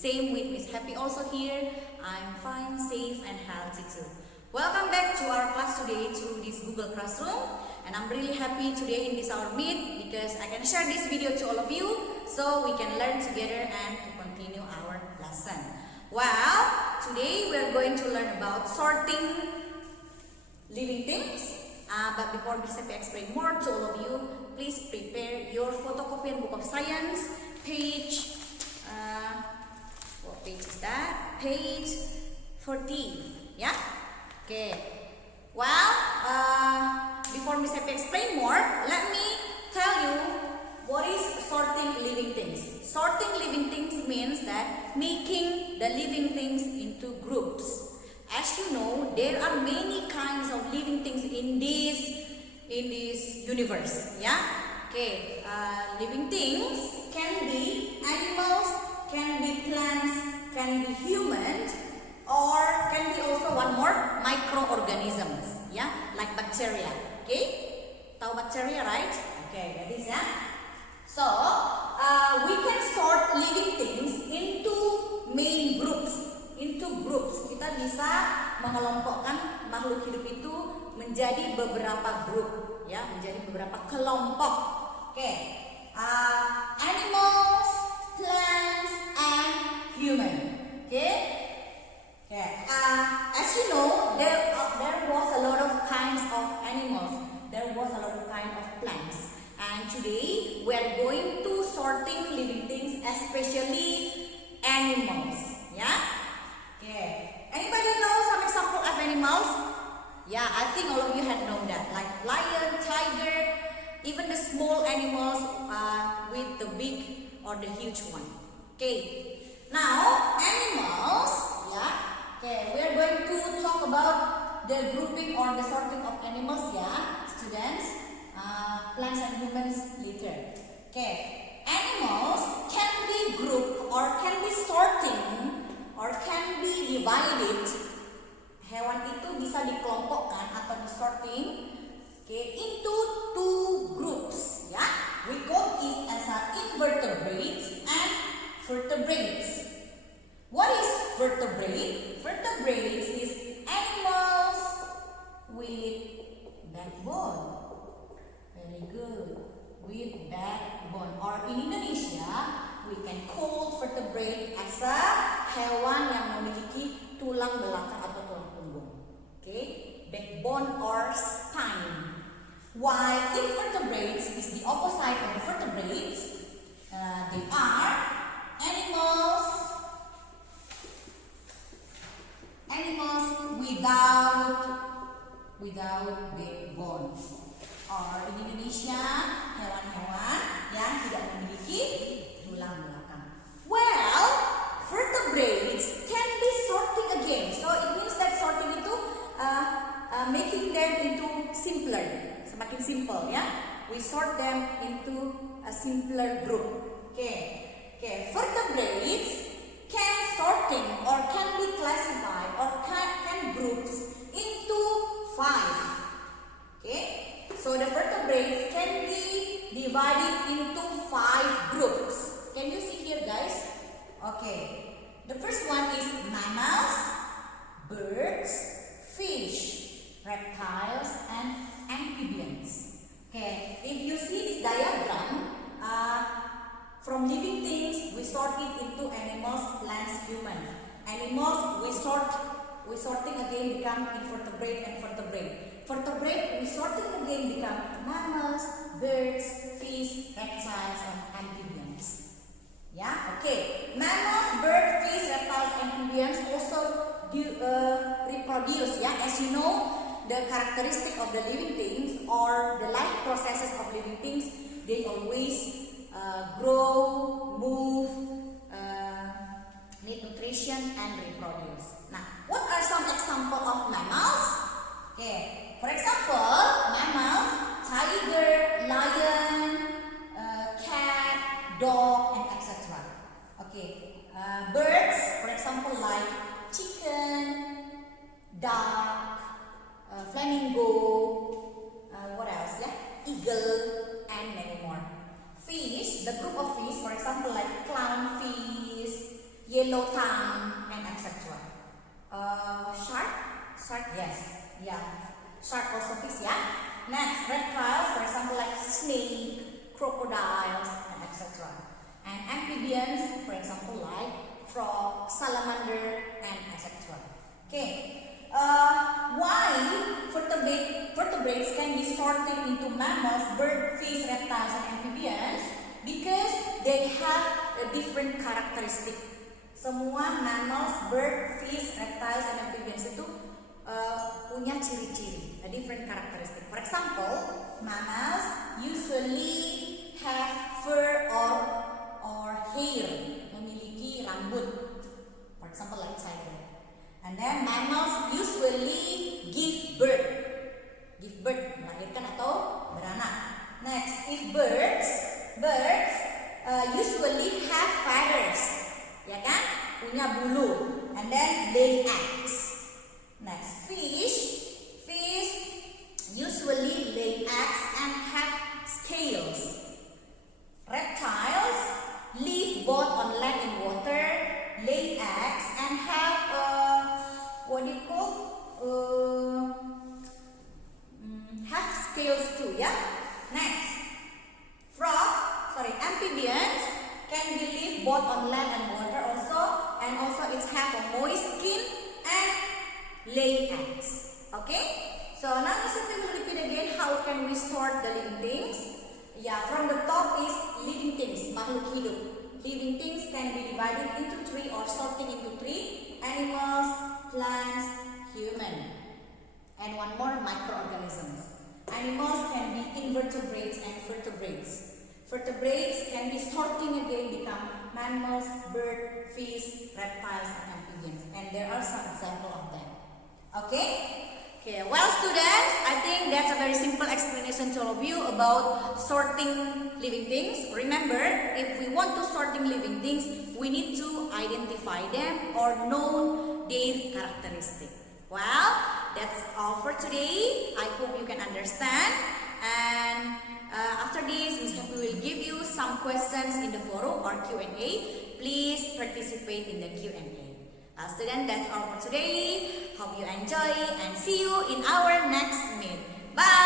Same with Miss Happy also here. I'm fine, safe and healthy too. Welcome back to our class today through this Google Classroom. And I'm really happy today in this our meet because I can share this video to all of you so we can learn together and to continue our lesson. Well, today we are going to learn about sorting living things. But before Miss Happy explain more to all of you, please prepare your photocopy and book of science, page, what page is that? Page 14, yeah? Okay. Well, before Miss Happy explain more, let me tell you what is sorting living things. Sorting living things means that making the living things into groups. As you know, there are many kinds of living things in this universe. Yeah. Okay. Living things can be animals, can be plants, can be humans, or can be also one more microorganisms. Yeah, like bacteria. Okay. Tahu bacteria, right? Okay, that is yeah. So we can sort living things into main groups. Into groups, kita bisa mengelompokkan makhluk hidup itu menjadi beberapa grup, ya, menjadi beberapa kelompok. Oke, animals, plants, and human. Oke, as you know, there was a lot of kinds of animals, there was a lot of kinds of plants, and today we are going to sorting living things, especially animals. Yeah. Okay. Anybody know some example of animals? Yeah, I think all of you had known that, like lion, tiger, even the small animals with the big or the huge one. Okay. Now, animals. Yeah. Okay. We are going to talk about the grouping or the sorting of animals. Yeah, students. Plants and humans later. Okay. Animals can be grouped or can be sorting or can be divided. Hewan itu bisa dikelompokkan atau disorting, okay, into two groups. Ya, we call it as invertebrates and vertebrates. What is vertebrate? Vertebrates is animals with backbone. Very good. With backbone. Or in Indonesia, we can call vertebrate as a hewan yang memiliki tulang belakang atau tulang punggung. Okay, backbone or spine. While invertebrates is the opposite of vertebrates. They are animals without backbone. Or in Indonesia, hewan-hewan yang tidak memiliki tulang belakang. Well, vertebrates can be sorting again. So it means that sorting itu making them into simpler, semakin simple, ya. We sort them into a simpler group. Okay. Vertebrates can sorting or can be classified or can groups into 5. Okay. So the vertebrates can be divided into 5 groups. Can you see here, guys? Okay. The first one is mammals, birds, fish, reptiles, and amphibians. Okay. If you see this diagram, from living things we sort it into animals, plants, human. Animals we sorting again become invertebrate and vertebrate. Vertebrate, we sorting again become mammals, birds, fish, reptiles, and amphibians. Yeah, okay. Mammals, birds, fish, reptiles, and amphibians also reproduce. Yeah, as you know, the characteristic of the living things or the life processes of living things, they always grow, move, need nutrition, and reproduce. Now, what are some examples of mammals? Okay. For example, mammals, tiger, lion, cat, dog, and etc. Okay. Birds, for example, like chicken, duck, flamingo, what else? Yeah, eagle, and many more. Fish, the group of fish, for example, like clownfish, yellow yellow tongue, and etc. Shark, yes, yeah. Shark also fish, yeah. Next, reptiles, for example, like snake, crocodiles, and etc. And amphibians, for example, like frog, salamander, and etc. Okay. Why vertebrates can be sorted into mammals, bird, fish, reptiles, and amphibians? Because they have a different characteristic. Semua mammals, bird, fish, reptiles, and amphibians itu punya ciri-ciri, a different characteristic. For example, mammals usually have fur or hair, memiliki rambut. For example, like tiger. And then mammals usually give birth, melahirkan atau beranak. Next, if birds usually have feathers, ya kan, punya bulu, and then lay eggs. Next, fish usually lay eggs and have scales. Reptiles live both on land and water, lay eggs, and have have scales too, yeah. Next, amphibians can be live both on land and water also, and also it have a moist skin and lay eggs. Okay, so now we will repeat again how can we sort the living things. Yeah, from the top is living things, makhluk hidup. Living things can be divided into three or sorting into three: animals, plants, human, and one more, microorganisms. Animals can be invertebrates and vertebrates. Vertebrates can be sorting again, become mammals, bird, fish, reptiles, and amphibians. And there are some examples of them. Okay? Okay, well students, I think that's a very simple explanation to all of you about sorting living things. Remember, if we want to sorting living things, we need to identify them or know their characteristic. Well, that's all for today. I hope you can understand. And after this, Ms. Happy will give you some questions in the forum or Q&A. Please participate in the Q&A. Students, that's all for today. Hope you enjoy and see you in our next meet. Bye!